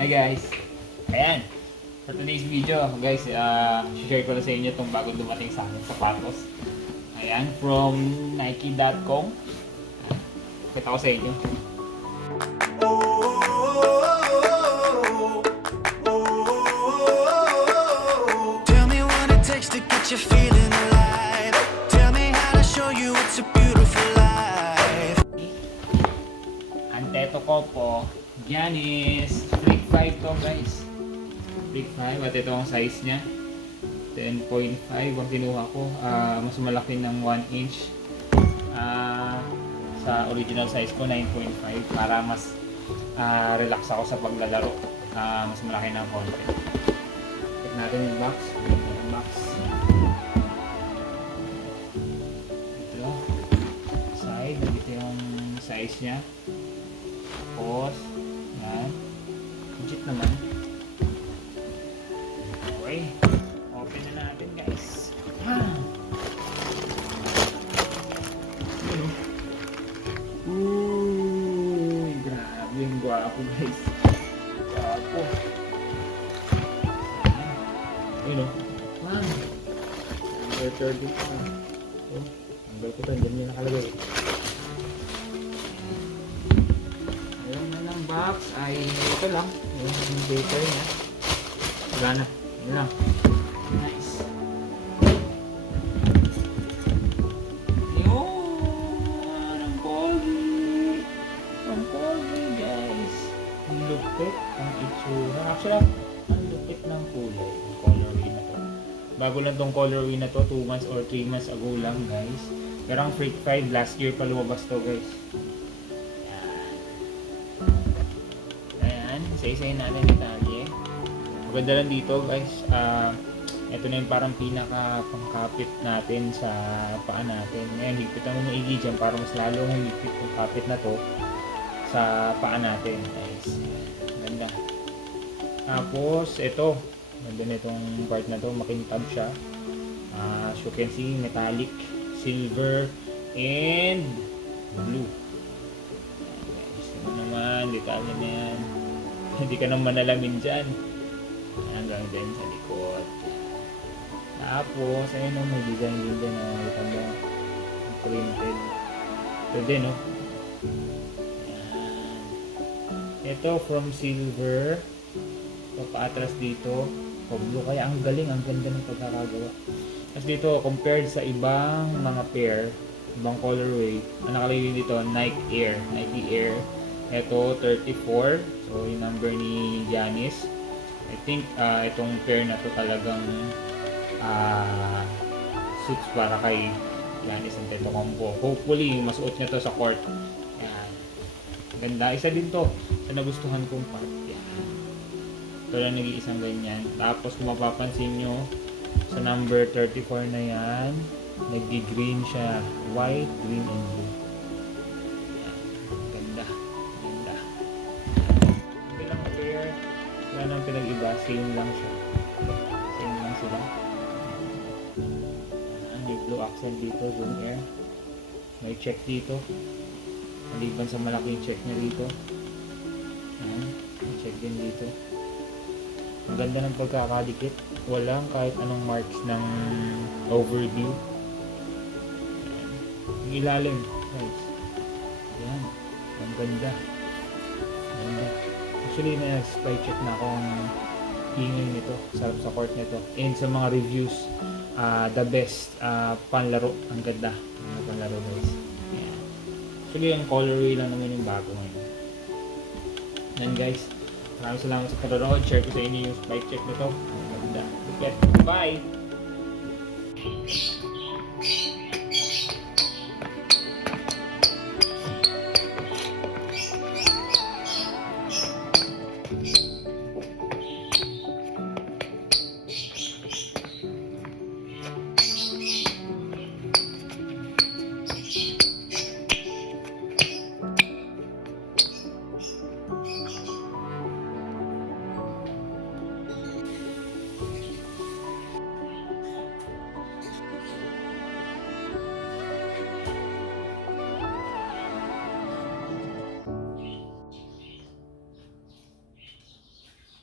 Hi guys! Ayan! For today's video, guys, share ko na sa inyo itong bagong dumating sa akin sapatos. Ayan, from Nike.com. Kita ko sa inyo. Tell me what it takes to get you feeling alive. Tell me how to show you it's a beautiful life. Anteto ko po, Giannis Freak 5 to guys. Freak 5 at ito ang size niya. 10.5 ang kinuha ko. Mas malaki ng 1 inch. Sa original size ko 9.5 para mas relax ako sa paglalaro. Mas malaki ng konti. Check natin yung box. Yung box. Ito. Side. Dito yung size niya. Tapos, yan. Legit naman. Okay. Open na natin guys. Uy, grabe yung gwapo guys. Gwapo. Ayun o. Man. Number 30 pa. Oh, number ko to. Diyan yung nakalagay. Ayun na lang box ay ito lang. Yung paper niya. Wala na. Yun lang. Nice. Ang pogi. Ang pogi guys. Ang lupit ang itsura. Actually, ang lupit ng kulay. Ang colorway na to. Bago lang tong colorway na to. 2 months or 3 months ago lang guys. Pero ang Freak 5 last year pa lumabas to guys. Ayan. Isa-isayin natin detalye. Maganda lang dito guys. Ito na yung parang pinaka pangkapit natin sa paa natin. Ngayon, higpitan mo maigi dyan para mas lalo humigpit yung kapit na to sa paa natin guys. Ganda. Tapos ito, ganda na itong part na to, makintab siya. As you can see, metallic, silver, and blue. Guys, ito naman, detalye na yan. Hindi ka naman nalamin dyan. Hanggang din sa likod. Tapos, ayun o, may design din dyan na itanda printed. Ito din o. Ito from silver. Papaatras dito. O blue. Kaya ang galing, ang ganda ng pagkakagawa. Tapos dito, compared sa ibang mga pair, ibang colorway, ang nakalagay dito, Nike Air. Nike Air. Ito, 34. So, yung number ni Giannis. I think itong pair na to talagang suits para kay Giannis Antetokounmpo. Hopefully, masuot niya to sa court. Yan. Ganda. Isa din to sa nagustuhan kong part. Yan. Ito lang nag-iisang ganyan. Tapos kung mapapansin nyo, sa number 34 na yan, nag-green siya. White, green, and blue. Yan. Ganda. Ganda. Hindi lang pair. Wala nang pinag-iba. Same lang siya. Same lang sila. May blue accent dito, Zoom Air. May check dito. Maliban sa malaking check niya dito. May check din dito. Ang ganda ng pagkakadikit. Walang kahit anong marks ng overview. Ang ilalim, guys. Yan. Ang ganda. Ganda. Actually, na-spy check na akong ingay nito sa court nito. And sa mga reviews, the best panlaro. Ang ganda ng panlaro guys. Yeah. Actually, ang colorway lang naman yung bago ngayon. Yan guys. Maraming salamat sa panonood. Share ko sa inyo yung spike check nito. Ang ganda. Bye!